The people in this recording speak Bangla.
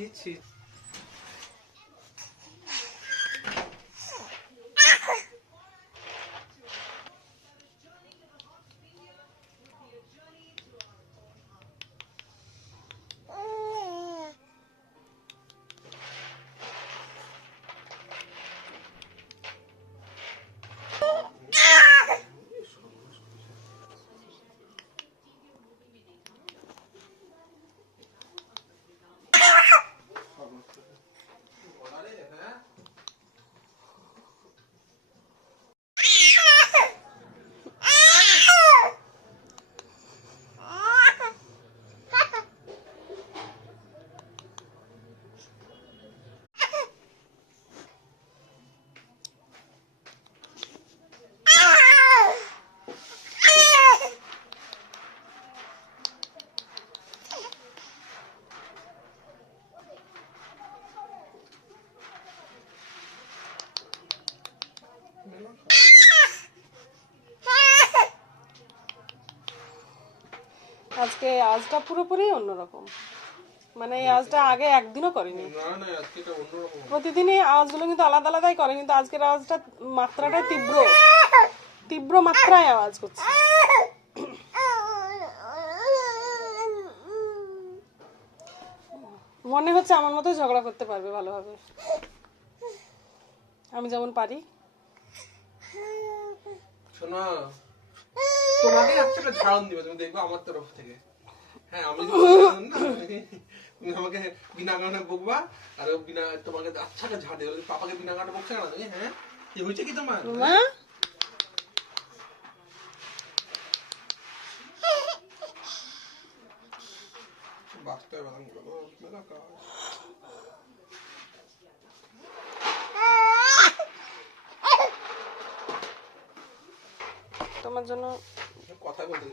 ছি ছি। আজকে আজটা পুরোপুরি অন্যরকম, মানে এই আওয়াজটা আগে একদিনও করেনি। প্রতিদিনই আওয়াজগুলো কিন্তু আলাদা আলাদাই করে, কিন্তু আজকের আওয়াজটা মাত্রাটা তীব্র তীব্র মাত্রায় আওয়াজ করছে। মনে হচ্ছে আমার মতো ঝগড়া করতে পারবে ভালোভাবে, আমি যেমন পারি। শোনো, তোমাকে একটা ধারণ দিবে, তুমি দেখবে আমার তরফ থেকে। হ্যাঁ, আমি তুমি আমাকে বিনা কারণে বকবা, আর বিনা তোমাকে আচ্ছা ঝাড় দেবে। পাপাকে বিনা কারণে বকছে না তুমি? হ্যাঁ, কি হয়েছে কি তোমার? বাঁচতে হবে তোমার জন্য কথা বলতে